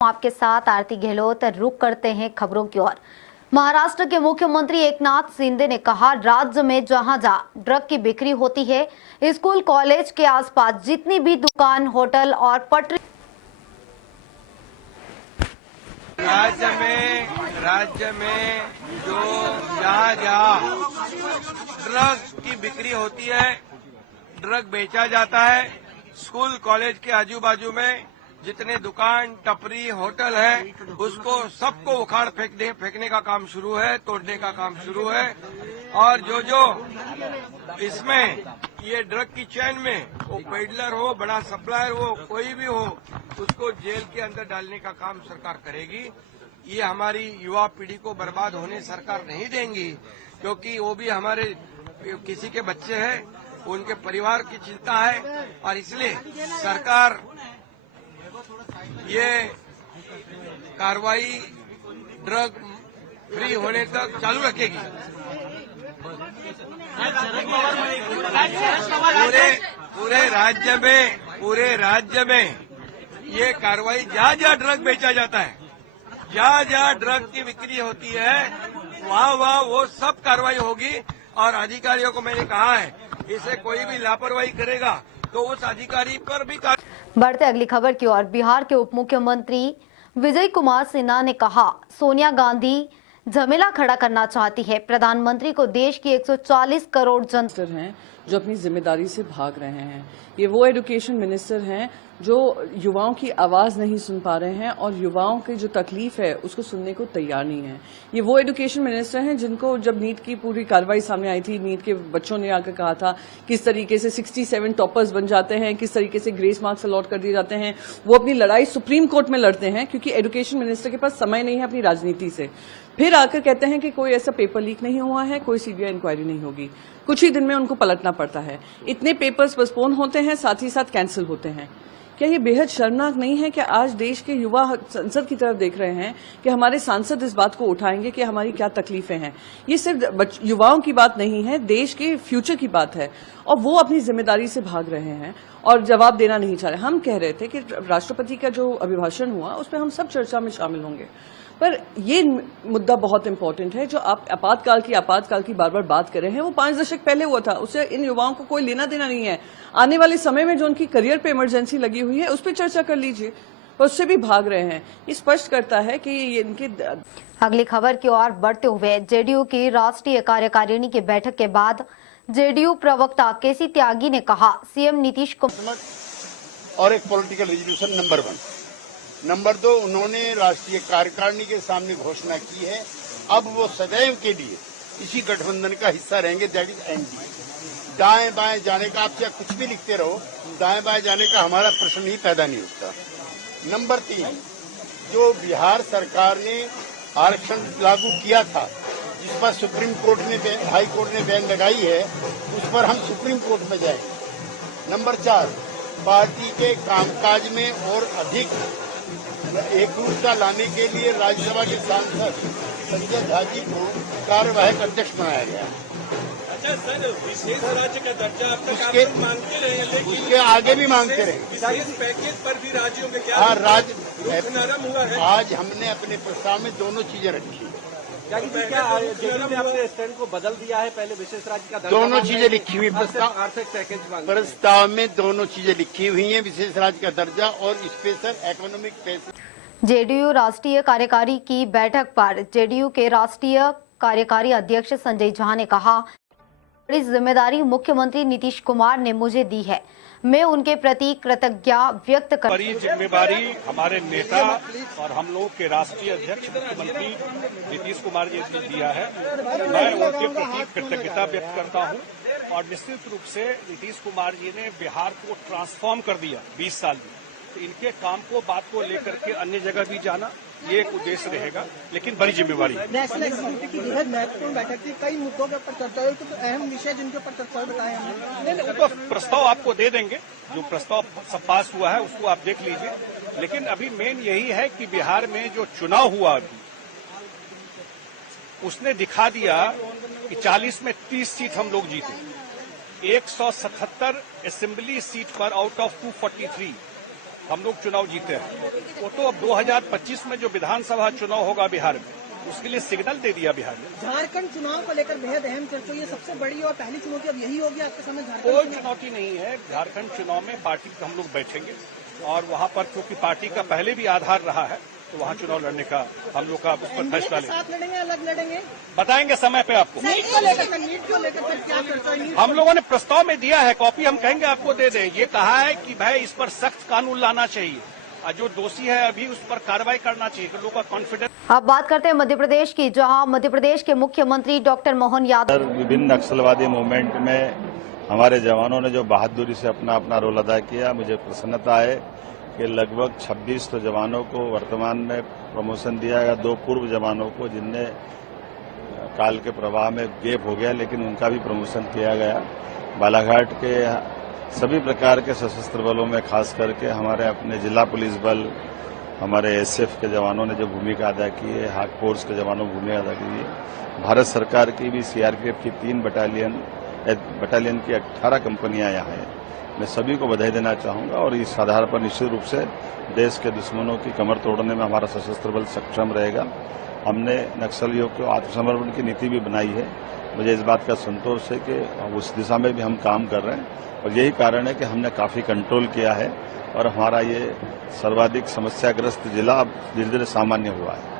आपके साथ आरती गहलोत। रुक करते हैं खबरों की ओर। महाराष्ट्र के मुख्यमंत्री एकनाथ शिंदे ने कहा, राज्य में जहां जहां ड्रग की बिक्री होती है, स्कूल कॉलेज के आसपास जितनी भी दुकान, होटल और पटरी राज्य में जो जहाँ ड्रग की बिक्री होती है, ड्रग बेचा जाता है, स्कूल कॉलेज के आजू बाजू में जितने दुकान, टपरी, होटल है, उसको सबको उखाड़ फेंकने का काम शुरू है, तोड़ने का काम शुरू है। और जो इसमें ये ड्रग की चेन में वो पेडलर हो, बड़ा सप्लायर हो, कोई भी हो, उसको जेल के अंदर डालने का काम सरकार करेगी। ये हमारी युवा पीढ़ी को बर्बाद होने सरकार नहीं देंगी, क्योंकि वो भी हमारे किसी के बच्चे हैं, उनके परिवार की चिंता है और इसलिए सरकार ये कार्रवाई ड्रग फ्री होने तक चालू रखेगी। पूरे राज्य में ये कार्रवाई जहाँ ड्रग बेचा जाता है, जहाँ ड्रग की बिक्री होती है, वहाँ वो सब कार्रवाई होगी। और अधिकारियों को मैंने कहा है, इसे कोई भी लापरवाही करेगा तो उस अधिकारी पर भी बढ़ते अगली खबर की ओर। बिहार के उप मुख्यमंत्री विजय कुमार सिन्हा ने कहा, सोनिया गांधी झमेला खड़ा करना चाहती है। प्रधानमंत्री को देश की 140 करोड़ जनता हैं जो अपनी जिम्मेदारी से भाग रहे हैं। ये वो एजुकेशन मिनिस्टर हैं जो युवाओं की आवाज नहीं सुन पा रहे हैं और युवाओं की जो तकलीफ है उसको सुनने को तैयार नहीं है। ये वो एजुकेशन मिनिस्टर हैं जिनको जब नीट की पूरी कार्रवाई सामने आई थी, नीट के बच्चों ने आकर कहा था किस तरीके से 67 टॉपर्स बन जाते हैं, किस तरीके से ग्रेस मार्क्स अलॉट कर दिए जाते हैं। वो अपनी लड़ाई सुप्रीम कोर्ट में लड़ते हैं क्योंकि एजुकेशन मिनिस्टर के पास समय नहीं है अपनी राजनीति से। फिर आकर कहते हैं कि कोई ऐसा पेपर लीक नहीं हुआ है, कोई सीबीआई इंक्वायरी नहीं होगी। कुछ ही दिन में उनको पलटना पड़ता है। इतने पेपर्स पोस्टपोन होते हैं, साथ ही साथ कैंसिल होते हैं। क्या ये बेहद शर्मनाक नहीं है कि आज देश के युवा संसद की तरफ देख रहे हैं कि हमारे सांसद इस बात को उठाएंगे कि हमारी क्या तकलीफें हैं। ये सिर्फ युवाओं की बात नहीं है, देश के फ्यूचर की बात है और वो अपनी जिम्मेदारी से भाग रहे हैं और जवाब देना नहीं चाह रहे। हम कह रहे थे कि राष्ट्रपति का जो अभिभाषण हुआ उस पर हम सब चर्चा में शामिल होंगे, पर ये मुद्दा बहुत इंपॉर्टेंट है। जो आप आपातकाल की बार बार बात कर रहे हैं, वो 5 दशक पहले हुआ था, उससे इन युवाओं को कोई लेना देना नहीं है। आने वाले समय में जो उनकी करियर पे इमरजेंसी लगी हुई है उस पर चर्चा कर लीजिए, पर उससे भी भाग रहे हैं। ये स्पष्ट करता है कि ये इनके। अगली खबर की ओर बढ़ते हुए, जेडीयू की राष्ट्रीय कार्यकारिणी की बैठक के बाद जेडीयू प्रवक्ता केसी त्यागी ने कहा, सीएम नीतीश कुमार और एक पॉलिटिकल रेजोल्यूशन नंबर 1, नंबर 2, उन्होंने राष्ट्रीय कार्यकारिणी के सामने घोषणा की है, अब वो सदैव के लिए इसी गठबंधन का हिस्सा रहेंगे, दैट इज एनडीए। दाएं बाएं जाने का, आप चाहे कुछ भी लिखते रहो, दाएं बाएं जाने का हमारा प्रश्न ही पैदा नहीं होता। नंबर 3, जो बिहार सरकार ने आरक्षण लागू किया था, जिस पर सुप्रीम कोर्ट ने हाई कोर्ट ने बैन लगाई है, उस पर हम सुप्रीम कोर्ट में जाएंगे। नंबर 4, पार्टी के कामकाज में और अधिक एकरूपता लाने के लिए राज्यसभा के सांसद संजय झा जी को कार्यवाहक अध्यक्ष बनाया गया। अच्छा सर, विशेष राज्य का दर्जा अब तक आप लोग मांगते रहे हैं, लेकिन उसके आगे भी मांगते रहे। विशेष पैकेज पर भी राज्यों में क्या नरम हुआ है? आज हमने अपने प्रस्ताव में दोनों चीजें रखी है। क्या जेडीयू ने अपने स्टैंड को बदल दिया है? पहले विशेष राज्य का दर्जा, दोनों चीजें लिखी हुई आर्थिक पैकेज प्रस्ताव में, दोनों चीजें लिखी हुई हैं, विशेष राज्य का दर्जा और स्पेशल इकोनॉमिक पैकेज। जेडीयू राष्ट्रीय कार्यकारी की बैठक पर जेडीयू के राष्ट्रीय कार्यकारी अध्यक्ष संजय झा ने कहा, बड़ी जिम्मेदारी मुख्यमंत्री नीतीश कुमार ने मुझे दी है, मैं उनके प्रति कृतज्ञता व्यक्त कर। बड़ी जिम्मेदारी हमारे नेता और हम लोग के राष्ट्रीय अध्यक्ष मुख्यमंत्री नीतीश कुमार जी ने दिया है। मैं उनके प्रति कृतज्ञता व्यक्त करता हूं और निश्चित रूप से नीतीश कुमार जी ने बिहार को ट्रांसफॉर्म कर दिया 20 साल में, तो इनके काम को, बात को लेकर के अन्य जगह भी जाना, ये एक उद्देश्य रहेगा, लेकिन बड़ी जिम्मेवारी। नेशनल एग्जीक्यूटिव की बेहद महत्वपूर्ण बैठक थी, कई मुद्दों के ऊपर चर्चा हुई, तो अहम विषय जिनके ऊपर चर्चा बताए हमने। नहीं, उनको प्रस्ताव आपको दे देंगे, जो प्रस्ताव सब पास हुआ है उसको आप देख लीजिए, लेकिन अभी मेन यही है कि बिहार में जो चुनाव हुआ अभी, उसने दिखा दिया कि 40 में 30 सीट हम लोग जीते। 177 असेंबली सीट पर आउट ऑफ 243 हम लोग चुनाव जीते हैं। वो तो अब 2025 में जो विधानसभा चुनाव होगा बिहार में, उसके लिए सिग्नल दे दिया बिहार ने। झारखंड चुनाव को लेकर बेहद अहम चर्चा, ये सबसे बड़ी और पहली चुनौती अब यही होगी आपके सामने? कोई झारखंड चुनौती नहीं है। झारखंड चुनाव में पार्टी हम लोग बैठेंगे और वहां पर क्योंकि पार्टी का पहले भी आधार रहा है, तो वहां चुनाव लड़ने का हम लोग का उस पर फैसला लेंगे। साथ लड़ेंगे, अलग लड़ेंगे, बताएंगे समय पे आपको। नीट को लेकर फिर क्या चर्चा है? हम लोगों ने प्रस्ताव में दिया है, कॉपी हम कहेंगे आपको दे दें। ये कहा है कि भाई इस पर सख्त कानून लाना चाहिए और जो दोषी है अभी उस पर कार्रवाई करना चाहिए। लोगों का कॉन्फिडेंस। अब बात करते हैं मध्य प्रदेश की, जहां मध्य प्रदेश के मुख्यमंत्री डॉक्टर मोहन यादव विभिन्न नक्सलवादी मूवमेंट में हमारे जवानों ने जो बहादुरी से अपना अपना रोल अदा किया, मुझे प्रसन्नता है कि लगभग 26 तो जवानों को वर्तमान में प्रमोशन दिया गया, 2 पूर्व जवानों को जिनने काल के प्रवाह में गैप हो गया, लेकिन उनका भी प्रमोशन किया गया। बालाघाट के सभी प्रकार के सशस्त्र बलों में खास करके हमारे अपने जिला पुलिस बल, हमारे एसएफ के जवानों ने जो भूमिका अदा की है, हाक फोर्स के जवानों ने भूमिका अदा की है। भारत सरकार की भी सीआरपीएफ की 3 बटालियन की 18 कंपनियां यहाँ हैं। मैं सभी को बधाई देना चाहूंगा और इस आधार पर निश्चित रूप से देश के दुश्मनों की कमर तोड़ने में हमारा सशस्त्र बल सक्षम रहेगा। हमने नक्सलियों को आत्मसमर्पण की नीति भी बनाई है। मुझे इस बात का संतोष है कि उस दिशा में भी हम काम कर रहे हैं और यही कारण है कि हमने काफी कंट्रोल किया है और हमारा ये सर्वाधिक समस्याग्रस्त जिला अब धीरे धीरे सामान्य हुआ है।